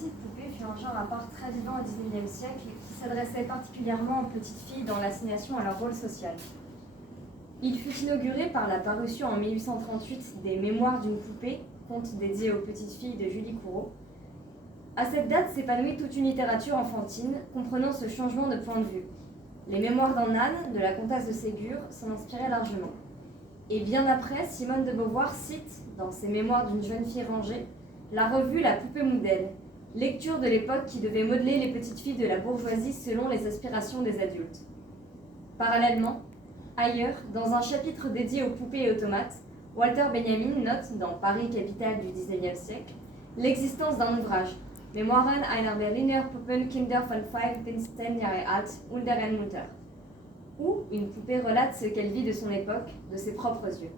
petite poupée fut un genre à part très vivant au XIXe siècle qui s'adressait particulièrement aux petites filles dans l'assignation à leur rôle social. Il fut inauguré par la parution en 1838 des Mémoires d'une poupée, conte dédié aux petites filles de Julie Courreau. À cette date s'épanouit toute une littérature enfantine comprenant ce changement de point de vue. Les Mémoires d'Anne Anne, de la comtesse de Ségur, s'en inspiraient largement. Et bien après, Simone de Beauvoir cite, dans ses Mémoires d'une jeune fille rangée, la revue La Poupée Moudelle, lecture de l'époque qui devait modeler les petites filles de la bourgeoisie selon les aspirations des adultes. Parallèlement, ailleurs, dans un chapitre dédié aux poupées et automates, Walter Benjamin note, dans Paris, capitale du XIXe siècle, l'existence d'un ouvrage, Memoiren einer Berliner Puppenkinder von 5 bis 10 Jahre alt, unter ein Mutter, où une poupée relate ce qu'elle vit de son époque, de ses propres yeux.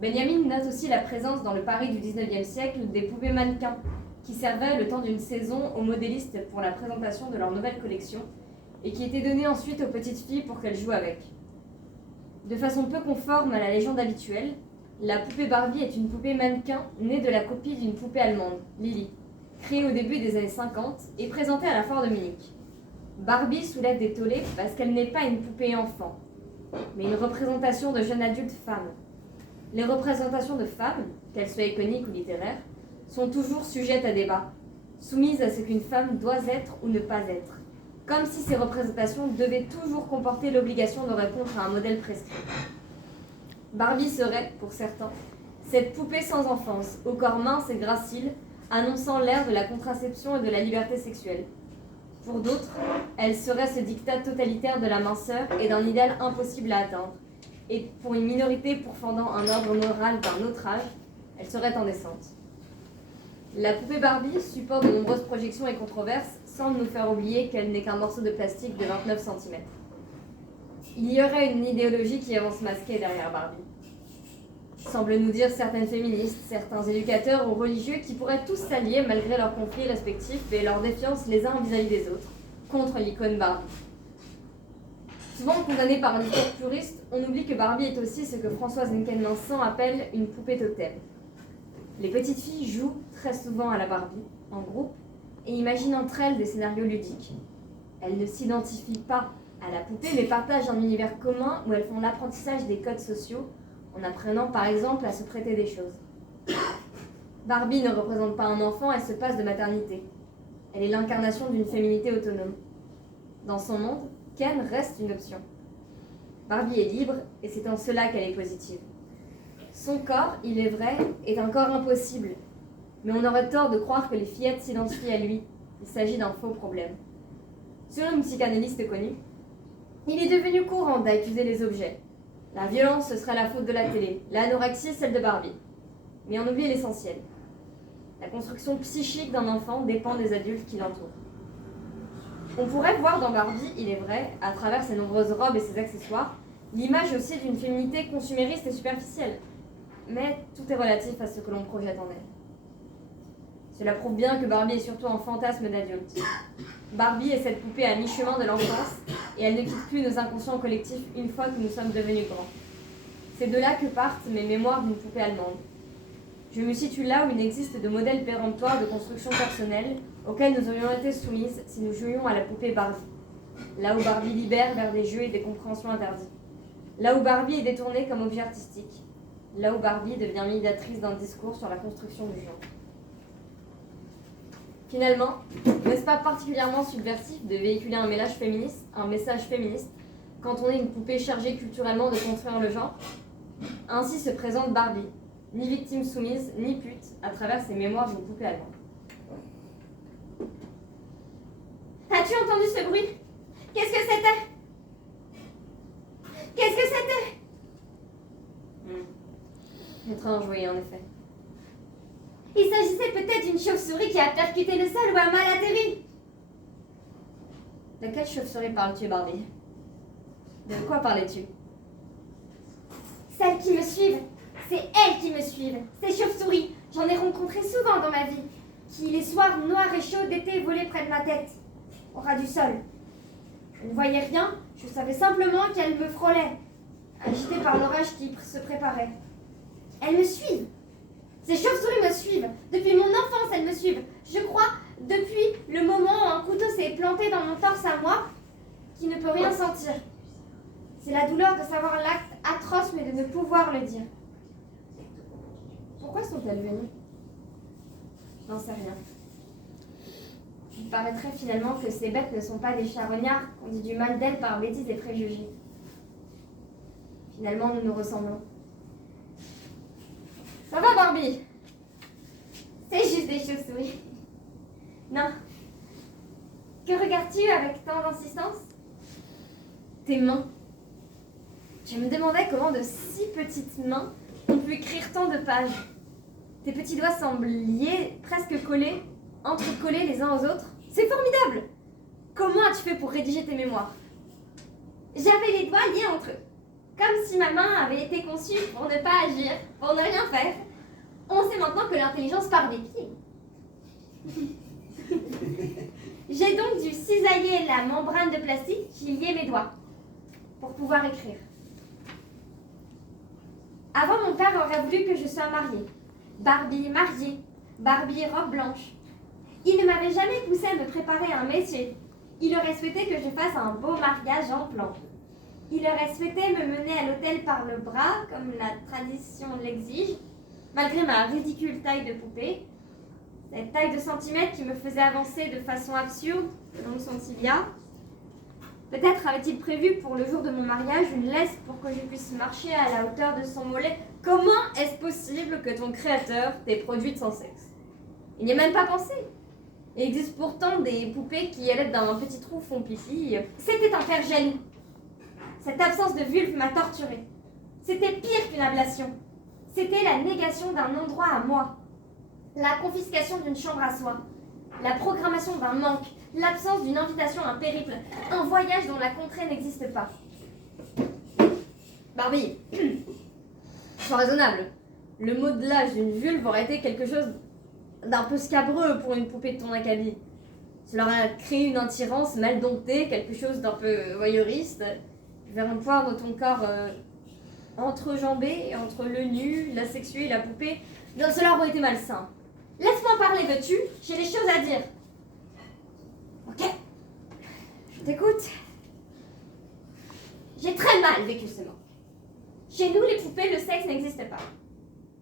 Benjamin note aussi la présence dans le Paris du XIXe siècle des poupées mannequins, qui servaient le temps d'une saison aux modélistes pour la présentation de leur nouvelle collection, et qui étaient données ensuite aux petites filles pour qu'elles jouent avec. De façon peu conforme à la légende habituelle, la poupée Barbie est une poupée mannequin née de la copie d'une poupée allemande, Lily, créée au début des années 50 et présentée à la foire de Munich. Barbie soulève des tollés parce qu'elle n'est pas une poupée enfant, mais une représentation de jeunes adultes femmes. Les représentations de femmes, qu'elles soient iconiques ou littéraires, sont toujours sujettes à débat, soumises à ce qu'une femme doit être ou ne pas être, comme si ces représentations devaient toujours comporter l'obligation de répondre à un modèle prescrit. Barbie serait, pour certains, cette poupée sans enfance, au corps mince et gracile, annonçant l'ère de la contraception et de la liberté sexuelle. Pour d'autres, elle serait ce diktat totalitaire de la minceur et d'un idéal impossible à atteindre. Et pour une minorité pourfendant un ordre moral d'un autre âge, elle serait indécente. La poupée Barbie, support de nombreuses projections et controverses, semble nous faire oublier qu'elle n'est qu'un morceau de plastique de 29 cm. Il y aurait une idéologie qui avance masquée derrière Barbie. Semblent nous dire certaines féministes, certains éducateurs ou religieux qui pourraient tous s'allier malgré leurs conflits respectifs et leur défiance les uns vis-à-vis des autres, contre l'icône Barbie. Souvent condamnée par un discours puriste, on oublie que Barbie est aussi ce que Françoise Henken-Vincent appelle une poupée totem. Les petites filles jouent très souvent à la Barbie, en groupe, et imaginent entre elles des scénarios ludiques. Elles ne s'identifient pas à la poupée, mais partagent un univers commun où elles font l'apprentissage des codes sociaux, en apprenant par exemple à se prêter des choses. Barbie ne représente pas un enfant, elle se passe de maternité. Elle est l'incarnation d'une féminité autonome. Dans son monde, Ken reste une option. Barbie est libre, et c'est en cela qu'elle est positive. Son corps, il est vrai, est un corps impossible, mais on aurait tort de croire que les fillettes s'identifient à lui. Il s'agit d'un faux problème. Selon une psychanalyste connue, il est devenu courant d'accuser les objets. La violence, ce serait la faute de la télé, l'anorexie, celle de Barbie. Mais on oublie l'essentiel. La construction psychique d'un enfant dépend des adultes qui l'entourent. On pourrait voir dans Barbie, il est vrai, à travers ses nombreuses robes et ses accessoires, l'image aussi d'une féminité consumériste et superficielle. Mais tout est relatif à ce que l'on projette en elle. Cela prouve bien que Barbie est surtout un fantasme d'adulte. Barbie est cette poupée à mi-chemin de l'enfance, et elle ne quitte plus nos inconscients collectifs une fois que nous sommes devenus grands. C'est de là que partent mes mémoires d'une poupée allemande. Je me situe là où il existe de modèles péremptoires de construction personnelle auxquels nous aurions été soumises si nous jouions à la poupée Barbie. Là où Barbie libère vers des jeux et des compréhensions interdites. Là où Barbie est détournée comme objet artistique. Là où Barbie devient médiatrice d'un discours sur la construction du genre. Finalement, n'est-ce pas particulièrement subversif de véhiculer un message féministe, quand on est une poupée chargée culturellement de construire le genre? Ainsi se présente Barbie, ni victime soumise, ni pute, à travers ses mémoires d'une poupée allemande. As-tu entendu ce bruit? Qu'est-ce que c'était? Qu'est-ce que c'était? Étrange, oui, en effet. Il s'agissait peut-être d'une chauve-souris qui a percuté le sol ou a mal atterri. De quelle chauve-souris parles-tu, Barbie? De quoi parlais-tu? Celles qui me suivent. C'est elles qui me suivent. Ces chauves-souris, j'en ai rencontré souvent dans ma vie, qui les soirs noirs et chauds d'été volaient près de ma tête, au ras du sol. Je ne voyais rien, je savais simplement qu'elles me frôlaient, agitées par l'orage qui se préparait. Elles me suivent. Ces chauves-souris me suivent. Depuis mon enfance, elles me suivent. Je crois, de ne peux rien sentir. C'est la douleur de savoir l'acte atroce mais de ne pouvoir le dire. Pourquoi sont-elles venues? J'en sais rien. Il paraîtrait finalement que ces bêtes ne sont pas des charognards qu'on dit du mal d'elles par bêtises et préjugés. Finalement, nous nous ressemblons. Ça va, Barbie? C'est juste des chauves-souris. Non. Que regardes-tu avec tant d'insistance? Tes mains. Je me demandais comment de si petites mains ont pu écrire tant de pages. Tes petits doigts semblent liés, presque collés, entrecollés les uns aux autres. C'est formidable! Comment as-tu fait pour rédiger tes mémoires? J'avais les doigts liés entre eux. Comme si ma main avait été conçue pour ne pas agir, pour ne rien faire. On sait maintenant que l'intelligence part des pieds. J'ai donc dû cisailler la membrane de plastique qui liait mes doigts pour pouvoir écrire. Avant, mon père aurait voulu que je sois mariée. Barbie mariée, Barbie robe blanche. Il ne m'avait jamais poussé à me préparer à un métier. Il aurait souhaité que je fasse un beau mariage en plan. Il aurait souhaité me mener à l'hôtel par le bras, comme la tradition l'exige, malgré ma ridicule taille de poupée, cette taille de centimètre qui me faisait avancer de façon absurde selon son tibia. Peut-être avait-il prévu pour le jour de mon mariage une laisse pour que je puisse marcher à la hauteur de son mollet. Comment est-ce possible que ton créateur t'ait produite sans sexe? Il n'y a même pas pensé. Il existe pourtant des poupées qui, à l'aide d'un petit trou, font pipi. C'était un père jaloux. Cette absence de vulve m'a torturée. C'était pire qu'une ablation. C'était la négation d'un endroit à moi. La confiscation d'une chambre à soi. La programmation d'un manque. L'absence d'une invitation à un périple. Un voyage dont la contrée n'existe pas. Barbie, sois raisonnable. Le modelage d'une vulve aurait été quelque chose d'un peu scabreux pour une poupée de ton acabit. Cela aurait créé une attirance mal domptée, quelque chose d'un peu voyeuriste, vers un point de ton corps entrejambé entre le nu, la sexuée et la poupée. Non, cela aurait été malsain. Laisse-moi parler, veux-tu? J'ai des choses à dire. Ok, je t'écoute. J'ai très mal vécu ce manque. Chez nous, les poupées, le sexe n'existe pas.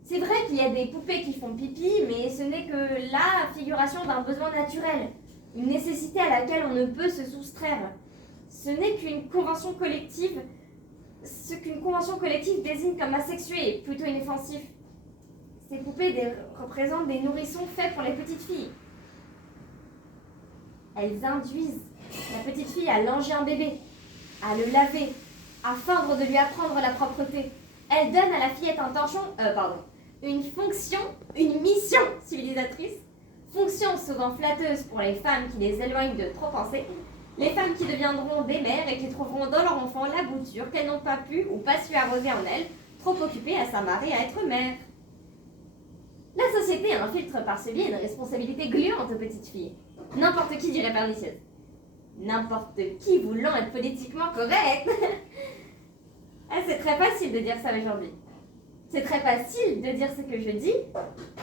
C'est vrai qu'il y a des poupées qui font pipi, mais ce n'est que la figuration d'un besoin naturel, une nécessité à laquelle on ne peut se soustraire. Ce n'est qu'une convention collective, ce qu'une convention collective désigne comme asexué, plutôt inoffensif. Ces poupées représentent des nourrissons faits pour les petites filles. Elles induisent la petite fille à langer un bébé, à le laver, à feindre de lui apprendre la propreté. Elles donnent à la fillette un torchon, une fonction, une mission civilisatrice, fonction souvent flatteuse pour les femmes qui les éloignent de trop penser, les femmes qui deviendront des mères et qui trouveront dans leur enfant la bouture qu'elles n'ont pas pu ou pas su arroser en elles, trop occupées à s'amarrer à être mères. La société infiltre par ce biais une responsabilité gluante aux petites filles. N'importe qui dirait pernicieuse. N'importe qui voulant être politiquement correct. C'est très facile de dire ça aujourd'hui. C'est très facile de dire ce que je dis,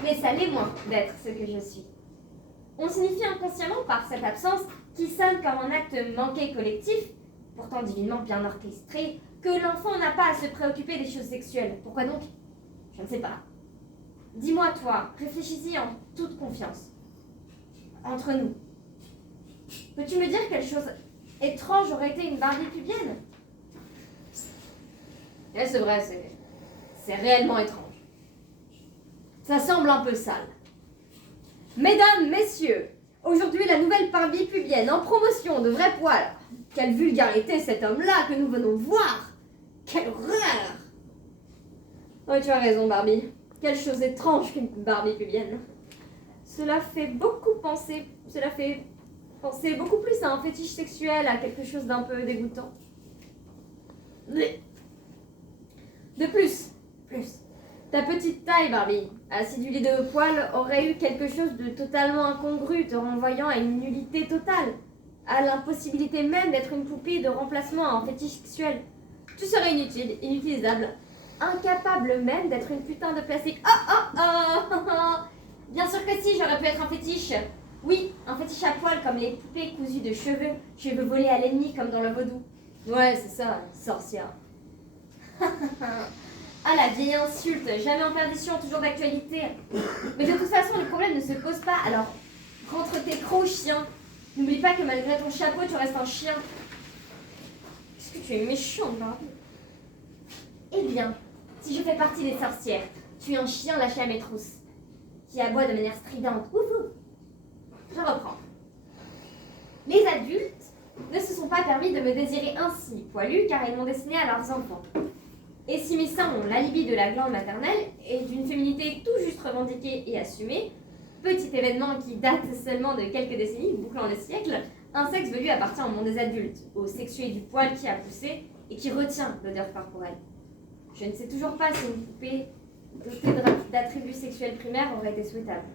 mais ça l'est moins d'être ce que je suis. On signifie inconsciemment par cette absence, qui sonne comme un acte manqué collectif, pourtant divinement bien orchestré, que l'enfant n'a pas à se préoccuper des choses sexuelles. Pourquoi donc? Je ne sais pas. Dis-moi toi, réfléchis-y en toute confiance. Entre nous. Peux-tu me dire quelle chose étrange aurait été une Barbie pubienne? Et c'est vrai, c'est réellement étrange. Ça semble un peu sale. Mesdames, messieurs, aujourd'hui la nouvelle Barbie pubienne en promotion de vrais poils. Quelle vulgarité cet homme-là que nous venons de voir! Quelle horreur! Oui, tu as raison, Barbie. Quelle chose étrange qu'une Barbie pubienne. Cela fait penser beaucoup plus à un fétiche sexuel, à quelque chose d'un peu dégoûtant. De plus, ta petite taille, Barbie, acidulée de poils, aurait eu quelque chose de totalement incongru, te renvoyant à une nullité totale, à l'impossibilité même d'être une poupée de remplacement à un fétiche sexuel. Tu serais inutile, inutilisable, incapable même d'être une putain de plastique. Oh. Bien sûr que si, j'aurais pu être un fétiche. Oui, un fétiche potiches à poil comme les poupées cousues de cheveux volés à l'ennemi comme dans le vaudou. Ouais, c'est ça, sorcière. Ah, la vieille insulte, jamais en perdition, toujours d'actualité. Mais de toute façon, le problème ne se pose pas, alors rentre tes crocs, chien. N'oublie pas que malgré ton chapeau, tu restes un chien. Qu'est-ce que tu es méchante, Barbie? Eh bien, si je fais partie des sorcières, tu es un chien lâché à mes trousses, qui aboie de manière stridente. Ouf, ouf. Je reprends. Les adultes ne se sont pas permis de me désirer ainsi, poilu, car ils m'ont destiné à leurs enfants. Et si mes seins ont l'alibi de la glande maternelle et d'une féminité tout juste revendiquée et assumée, petit événement qui date seulement de quelques décennies, bouclant le siècle, un sexe velu appartient au monde des adultes, au sexué du poil qui a poussé et qui retient l'odeur corporelle. Je ne sais toujours pas si une poupée dotée d'attributs sexuels primaires aurait été souhaitable.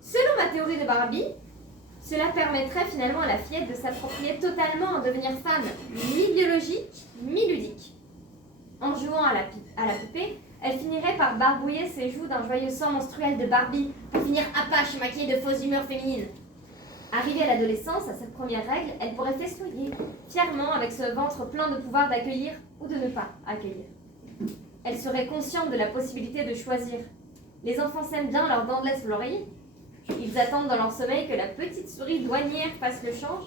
Selon ma théorie de Barbie, cela permettrait finalement à la fillette de s'approprier totalement un devenir femme, mi-biologique, mi-ludique. En jouant à la poupée, elle finirait par barbouiller ses joues d'un joyeux sang menstruel de Barbie pour finir apache maquillée de fausses humeurs féminines. Arrivée à l'adolescence, à cette première règle, elle pourrait festoyer fièrement avec ce ventre plein de pouvoir d'accueillir ou de ne pas accueillir. Elle serait consciente de la possibilité de choisir. Les enfants s'aiment bien leurs dents de lait sous l'oreiller. Ils attendent dans leur sommeil que la petite souris douanière fasse le change.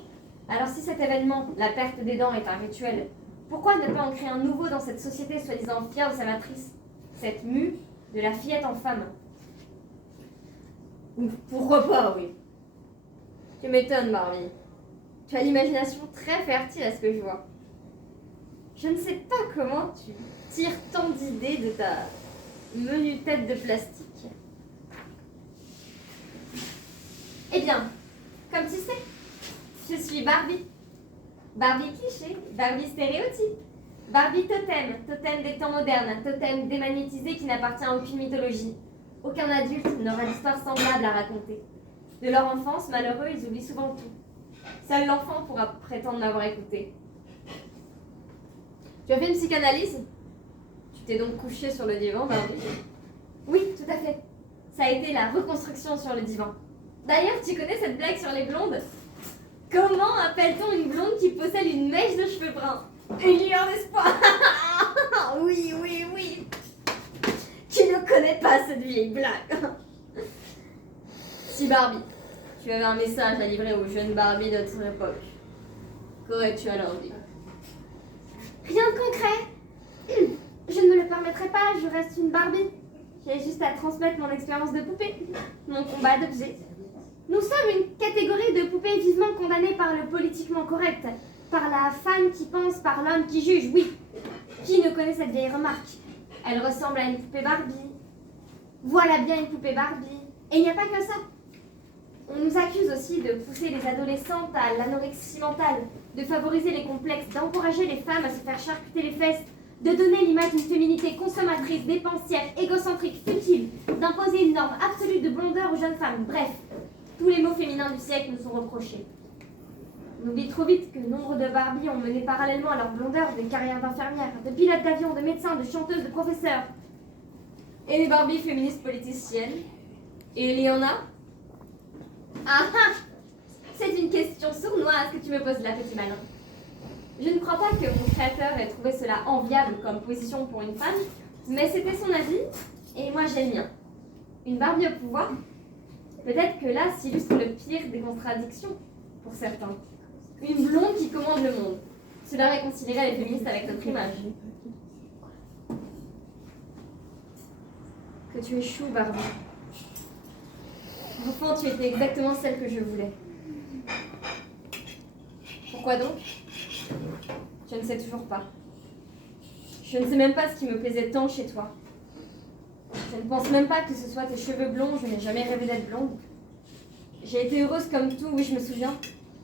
Alors si cet événement, la perte des dents, est un rituel, pourquoi ne pas en créer un nouveau dans cette société soi-disant fière de sa matrice, cette mue de la fillette en femme? Pourquoi pas, oui. Tu m'étonnes, Barbie. Tu as l'imagination très fertile à ce que je vois. Je ne sais pas comment tu tires tant d'idées de ta menue tête de plastique. Eh bien, comme tu sais, je suis Barbie. Barbie cliché, Barbie stéréotype, Barbie totem, totem des temps modernes, totem démagnétisé qui n'appartient à aucune mythologie. Aucun adulte n'aura d'histoire semblable à raconter. De leur enfance, malheureux, ils oublient souvent tout. Seul l'enfant pourra prétendre m'avoir écouté. Tu as fait une psychanalyse? Tu t'es donc couchée sur le divan, Barbie? Oui, tout à fait. Ça a été la reconstruction sur le divan. D'ailleurs, tu connais cette blague sur les blondes? Comment appelle-t-on une blonde qui possède une mèche de cheveux bruns? Une lueur d'espoir. Oui, oui, oui. Tu ne connais pas cette vieille blague. Si Barbie, tu avais un message à livrer aux jeunes Barbie de notre époque, qu'aurais-tu à leur dire? Rien de concret. Je ne me le permettrai pas, je reste une Barbie. J'ai juste à transmettre mon expérience de poupée, mon combat d'objet. Nous sommes une catégorie de poupées vivement condamnées par le politiquement correct, par la femme qui pense, par l'homme qui juge, oui. Qui ne connaît cette vieille remarque? Elle ressemble à une poupée Barbie. Voilà bien une poupée Barbie. Et il n'y a pas que ça. On nous accuse aussi de pousser les adolescentes à l'anorexie mentale, de favoriser les complexes, d'encourager les femmes à se faire charcuter les fesses, de donner l'image d'une féminité consommatrice, dépensière, égocentrique, futile, d'imposer une norme absolue de blondeur aux jeunes femmes. Bref, tous les mots féminins du siècle nous sont reprochés. On oublie trop vite que nombre de Barbies ont mené parallèlement à leur blondeur des carrières d'infirmières, de pilotes d'avion, de médecins, de chanteuses, de professeurs. Et les Barbies féministes politiciennes? Et il y en a? Ah ah! C'est une question sournoise que tu me poses là, petit malin. Je ne crois pas que mon créateur ait trouvé cela enviable comme position pour une femme, mais c'était son avis, et moi j'ai le mien. Une Barbie au pouvoir? Peut-être que là s'illustre le pire des contradictions, pour certains. Une blonde qui commande le monde. Cela réconcilierait les féministes avec notre image. Que tu échoues, Barbie. Enfant, tu étais exactement celle que je voulais. Pourquoi donc? Je ne sais toujours pas. Je ne sais même pas ce qui me plaisait tant chez toi. Je ne pense même pas que ce soit tes cheveux blonds, je n'ai jamais rêvé d'être blonde. J'ai été heureuse comme tout, oui je me souviens,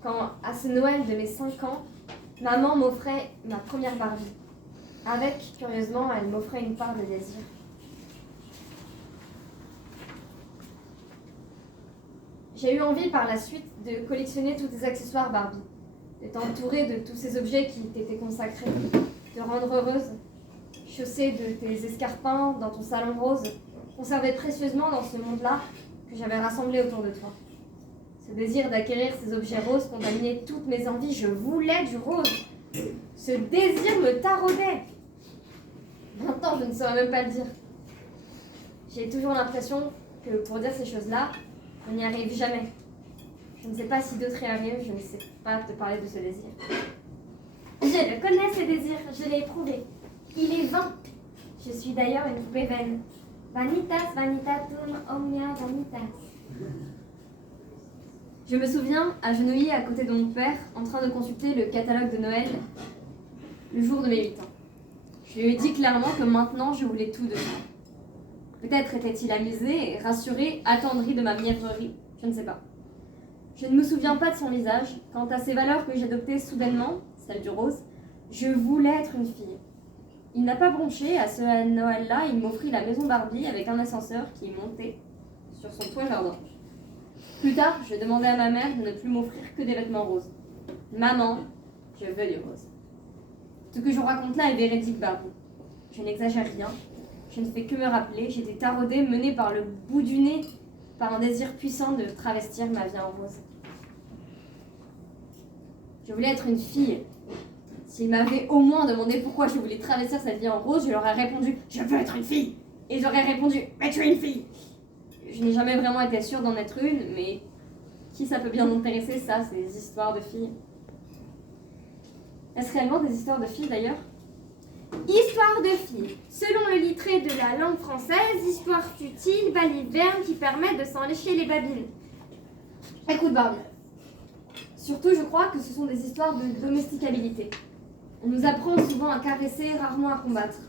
quand à ce Noël de mes 5 ans, maman m'offrait ma première Barbie. Avec, curieusement, elle m'offrait une part de désir. J'ai eu envie par la suite de collectionner tous tes accessoires Barbie, de t'entourer de tous ces objets qui t'étaient consacrés, de te rendre heureuse, chaussée de tes escarpins dans ton salon rose, conservée précieusement dans ce monde-là que j'avais rassemblé autour de toi. Ce désir d'acquérir ces objets roses contaminait toutes mes envies. Je voulais du rose. Ce désir me taraudait. Maintenant, je ne saurais même pas le dire. J'ai toujours l'impression que pour dire ces choses-là, on n'y arrive jamais. Je ne sais pas si d'autres y arrivent, je ne sais pas te parler de ce désir. Je le connais, ce désir, je l'ai éprouvé. Il est vain. Je suis d'ailleurs une poupée vaine. Vanitas, vanitatum, omnia vanitas. Je me souviens, agenouillée à côté de mon père, en train de consulter le catalogue de Noël, le jour de mes 8 ans. Je lui ai dit clairement que maintenant, je voulais tout de lui. Peut-être était-il amusé, rassuré, attendri de ma mièvrerie, je ne sais pas. Je ne me souviens pas de son visage. Quant à ces valeurs que j'adoptais soudainement, celle du rose, je voulais être une fille. Il n'a pas bronché, à ce Noël-là, il m'offrit la maison Barbie avec un ascenseur qui montait sur son toit jardin. Plus tard, je demandais à ma mère de ne plus m'offrir que des vêtements roses. Maman, je veux du rose. Ce que je raconte là est véridique, Barbie. Je n'exagère rien. Je ne fais que me rappeler, j'étais taraudée, menée par le bout du nez, par un désir puissant de travestir ma vie en rose. Je voulais être une fille. S'il m'avait au moins demandé pourquoi je voulais travestir cette vie en rose, je leur aurais répondu « Je veux être une fille !» Et j'aurais répondu « Mais tu es une fille !» Je n'ai jamais vraiment été sûre d'en être une, mais qui ça peut bien intéresser, ça, ces histoires de filles? Est-ce réellement des histoires de filles, d'ailleurs? Histoire de filles. Selon le littré de la langue française, histoire futile, baliverne qui permet de s'en lécher les babines. Écoute, Barbie. Surtout, je crois que ce sont des histoires de domesticabilité. On nous apprend souvent à caresser, rarement à combattre.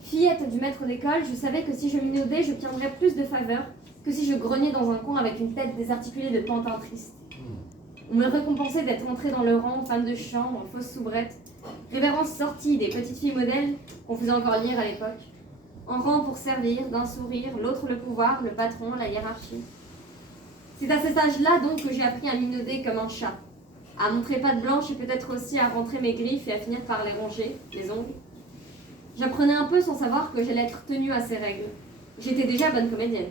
Fillette du maître d'école, je savais que si je minaudais, j'obtiendrais plus de faveur que si je grognais dans un coin avec une tête désarticulée de pantin triste. On me récompensait d'être entrée dans le rang, femme de chambre, en fausse soubrette, révérence sortie des petites filles modèles qu'on faisait encore lire à l'époque, en rang pour servir, d'un sourire, l'autre le pouvoir, le patron, la hiérarchie. C'est à cet âge-là donc que j'ai appris à minauder comme un chat, à montrer patte blanche et peut-être aussi à rentrer mes griffes et à finir par les ronger, les ongles. J'apprenais un peu sans savoir que j'allais être tenue à ces règles. J'étais déjà bonne comédienne.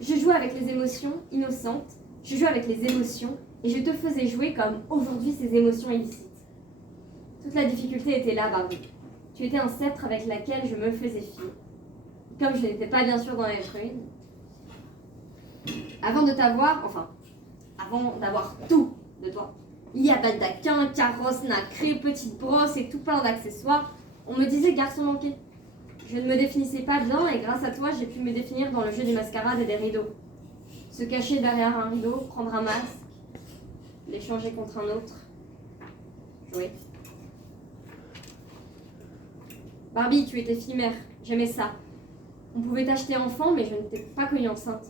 Je jouais avec les émotions innocentes, je jouais avec les émotions et je te faisais jouer comme aujourd'hui ces émotions illicites. Toute la difficulté était là, Barbie. Tu étais un sceptre avec laquelle je me faisais fille. Comme je n'étais pas bien sûre d'en être une, avant d'avoir tout de toi, il y a baldaquin, carrosse, nacré, petite brosse et tout plein d'accessoires, on me disait garçon manqué. Je ne me définissais pas bien et grâce à toi, j'ai pu me définir dans le jeu des mascarades et des rideaux. Se cacher derrière un rideau, prendre un masque, l'échanger contre un autre, jouer. Barbie, tu étais fille-mère, j'aimais ça. On pouvait t'acheter enfant, mais je ne t'ai pas connue enceinte.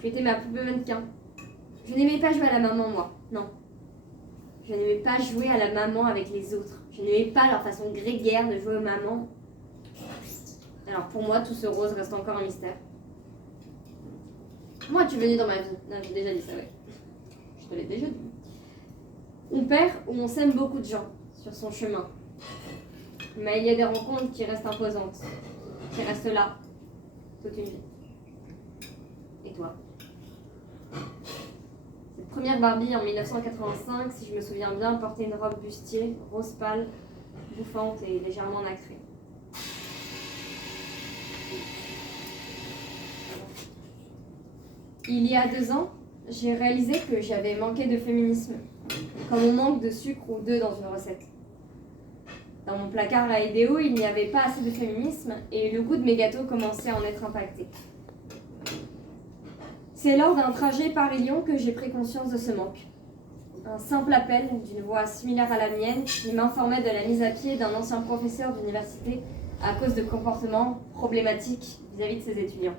Tu étais ma poupée mannequin. Je n'aimais pas jouer à la maman, moi, non. Je n'aimais pas jouer à la maman avec les autres. Je n'aimais pas leur façon grégaire de jouer aux mamans. Alors pour moi, tout ce rose reste encore un mystère. Moi, tu es venue dans ma vie. Non, j'ai déjà dit ça, ouais. Je te l'ai déjà dit. On perd ou on sème beaucoup de gens sur son chemin. Mais il y a des rencontres qui restent imposantes, qui restent là, toute une vie. Et toi? Cette première Barbie en 1985, si je me souviens bien, portait une robe bustier, rose pâle, bouffante et légèrement nacrée. Il y a 2 ans, j'ai réalisé que j'avais manqué de féminisme, comme on manque de sucre ou d'œufs dans une recette. Dans mon placard à idéaux, il n'y avait pas assez de féminisme et le goût de mes gâteaux commençait à en être impacté. C'est lors d'un trajet Paris-Lyon que j'ai pris conscience de ce manque. Un simple appel d'une voix similaire à la mienne qui m'informait de la mise à pied d'un ancien professeur d'université à cause de comportements problématiques vis-à-vis de ses étudiants.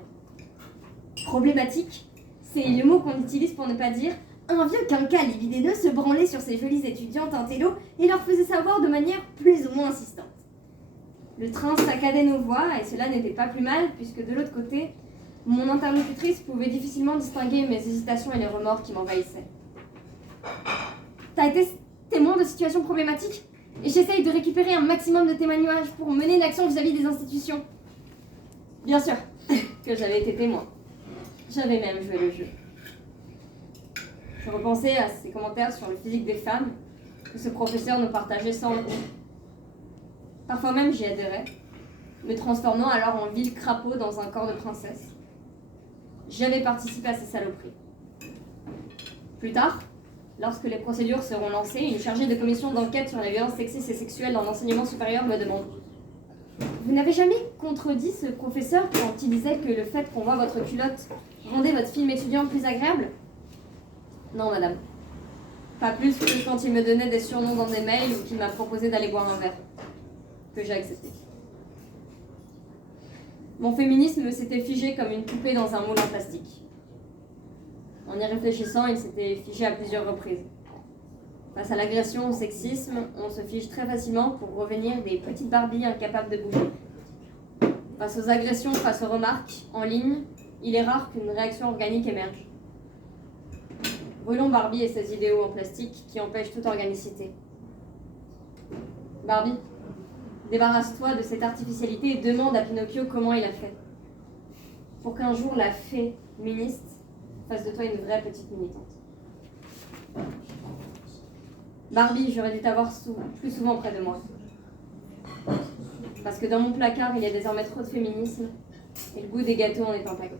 Problématique, c'est le mot qu'on utilise pour ne pas dire un vieux quinca libidineux se branlait sur ses jolies étudiantes intello et leur faisait savoir de manière plus ou moins insistante. Le train saccadait nos voix et cela n'était pas plus mal puisque de l'autre côté, mon interlocutrice pouvait difficilement distinguer mes hésitations et les remords qui m'envahissaient. T'as été témoin de situations problématiques et j'essaye de récupérer un maximum de témoignages pour mener une action vis-à-vis des institutions. Bien sûr que j'avais été témoin. J'avais même joué le jeu. Je repensais à ses commentaires sur le physique des femmes que ce professeur nous partageait sans le cours. Parfois même j'y adhérais, me transformant alors en vil crapaud dans un corps de princesse. J'avais participé à ces saloperies. Plus tard, lorsque les procédures seront lancées, une chargée de commission d'enquête sur les violences sexistes et sexuelles dans l'enseignement supérieur me demande: vous n'avez jamais contredit ce professeur quand il disait que le fait qu'on voit votre culotte rendait votre film étudiant plus agréable? Non, madame. Pas plus que quand il me donnait des surnoms dans des mails ou qu'il m'a proposé d'aller boire un verre. Que j'ai accepté. Mon féminisme s'était figé comme une poupée dans un moule en plastique. En y réfléchissant, il s'était figé à plusieurs reprises. Face à l'agression au sexisme, on se fige très facilement pour revenir des petites Barbies incapables de bouger. Face aux agressions, face aux remarques, en ligne, il est rare qu'une réaction organique émerge. Brûlons Barbie et ses idéaux en plastique qui empêchent toute organicité. Barbie, débarrasse-toi de cette artificialité et demande à Pinocchio comment il a fait. Pour qu'un jour la fée féministe fasse de toi une vraie petite militante. Barbie, j'aurais dû t'avoir plus souvent près de moi. Parce que dans mon placard, il y a désormais trop de féminisme et le goût des gâteaux en est un paquet.